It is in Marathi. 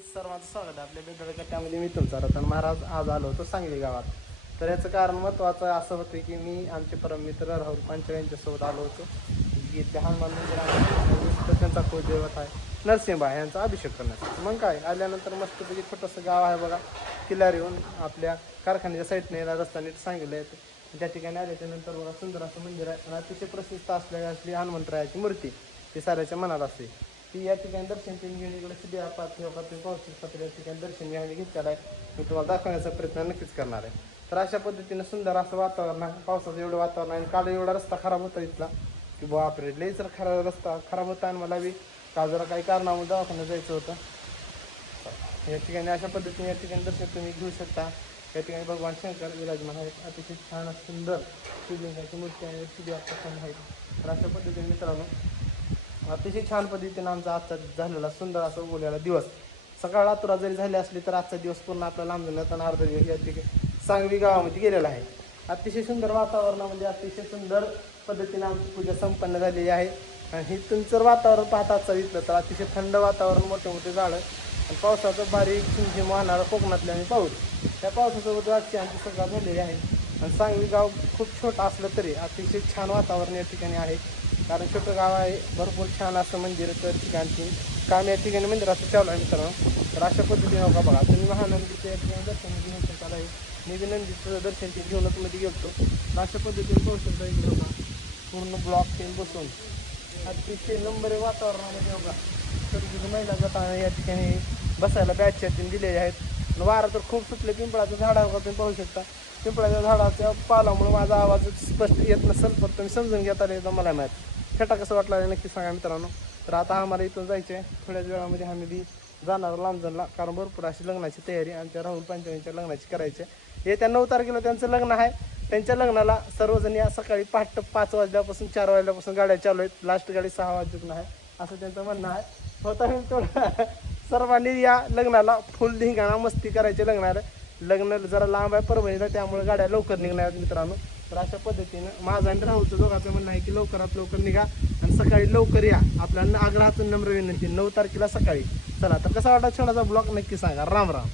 सर्वांचं स्वागत आहे आपल्या बेदळ त्यामध्ये मी तुमचा रतन महाराज आज आलो होतो सांगली गावात. तर याचं कारण महत्त्वाचं असं होतं की मी आमचे परममित्र राहुल पांचाळ यांच्यासोबत आलो होतो की त्या हनुमान मंदिरात त्यांचा कुलदैवत आहे नरसिंहबा यांचा अभिषेक करण्यासाठी. मग काय आल्यानंतर मस्तपैकी छोटंसं गाव आहे बघा, किल्ल्यावर आपल्या कारखान्याच्या साईडने रस्ता नीट सांगितलं आहे. त्या ठिकाणी आल्याच्यानंतर बघा सुंदर असं मंदिर आहे आणि अतिशय प्रसिद्ध असलेली असली हनुमंतरायाची मूर्ती ती साऱ्याच्या मनात असते. ती या ठिकाणी दर्शन घेऊन इकडे सिद्धी पाहत तुम्ही पाहू शकता. या ठिकाणी दर्शन घ्यायला घेतलेलं आहे, मी तुम्हाला दाखवण्याचा प्रयत्न नक्कीच करणार आहे. तर अशा पद्धतीनं सुंदर असं वातावरण आहे, पावसाचं एवढं वातावरण आहे. काल एवढा रस्ता खराब होता इथला की बापरे, लई जर रस्ता खराब होता आणि मला बी काल जरा काही कारणामुळे दवाखान्यात जायचं होतं. या ठिकाणी अशा पद्धतीने या ठिकाणी दर्शन तुम्ही घेऊ शकता. या ठिकाणी भगवान शंकर विराजमान आहेत, अतिशय छान सुंदर शिवलिंगाची मूर्ती आहे, शिवी आहेत. तर अशा पद्धतीने मित्रांनो अतिशय छान पद्धतीने आमचा आजचा झालेला सुंदर असा उगवलेला दिवस. सकाळ रात्र जरी झाली असली तर आजचा दिवस पूर्ण आपला लांबण्यात आणि अर्धा दिवस या ठिकाणी सांगवी गावामध्ये गेलेला आहे. अतिशय सुंदर वातावरणामध्ये अतिशय सुंदर पद्धतीने आमची पूजा संपन्न झालेली आहे. आणि हे तुमचं वातावरण पाहता आजचा इथलं तर अतिशय थंड वातावरण, मोठे मोठे झाडं आणि पावसाचं बारीक चिमचिम वाहणारा कोकणातल्या आणि पाऊस. त्या पावसासोबत आजची आमची सकाळ झालेली आहे. आणि सांगवी गाव खूप छोटं असलं तरी अतिशय छान वातावरण या ठिकाणी आहे, कारण छोटं गाव आहे. भरपूर छान असं मंदिर तर ठिकाणची काम या ठिकाणी मंदिराचं चालू आहे मित्रांनो. तर अशा पद्धतीने बघा बघा तुम्ही महानंदीचं या ठिकाणी दर्शन घेऊन शकता आहे. मी बी नंदीचं दर्शन घेऊनच मध्ये गेलो. अशा पद्धतीने पाहू शकता इकडे बघा पूर्ण ब्लॉक ते बसून अतिशय नंबर वातावरणामध्ये बघा. तर महिला जाताना या ठिकाणी बसायला बॅचच्या दिलेले आहेत. वारा तर खूप सुटले. पिंपळाचं झाडावर तुम्ही पाहू शकता. पिंपळाच्या झाडाच्या पालामुळे माझा आवाज स्पष्ट येत नसेल, पण तुम्ही समजून घेता एकदा मला माहीत. फेटा कसं वाटला नक्की सांगा मित्रांनो. तर आता आम्हाला इथून जायचं आहे, थोड्याच वेळामध्ये आम्ही बी जाणार लांबजणला, कारण भरपूर अशी लग्नाची तयारी आमच्या राहुल पांचाळींच्या लग्नाची करायची आहे. येत्या 9 तारखेला त्यांचं लग्न आहे. त्यांच्या लग्नाला सर्वजण या सकाळी पहाटे 5 वाजल्यापासून 4 वाजल्यापासून गाड्या चालू आहेत. लास्ट गाडी 6 वाजून आहे असं त्यांचं म्हणणं आहे. होता तेवढं सर्वांनी या लग्नाला फुल धिंगाणा मस्ती करायचे. लग्न जरा लांब आहे परभणीला, त्यामुळे गाड्या लवकर निघणार आहेत मित्रांनो. तर अशा पद्धतीनं माझं आणि राहुलचं दोघांचं म्हणणं आहे की लवकरात लवकर निघा आणि सकाळी लवकर या. आपल्याला आग्रहातून नम्र विनंती 9 तारखेला सकाळी. चला तर कसा वाटला छोटासा ब्लॉग नक्की सांगा. राम राम.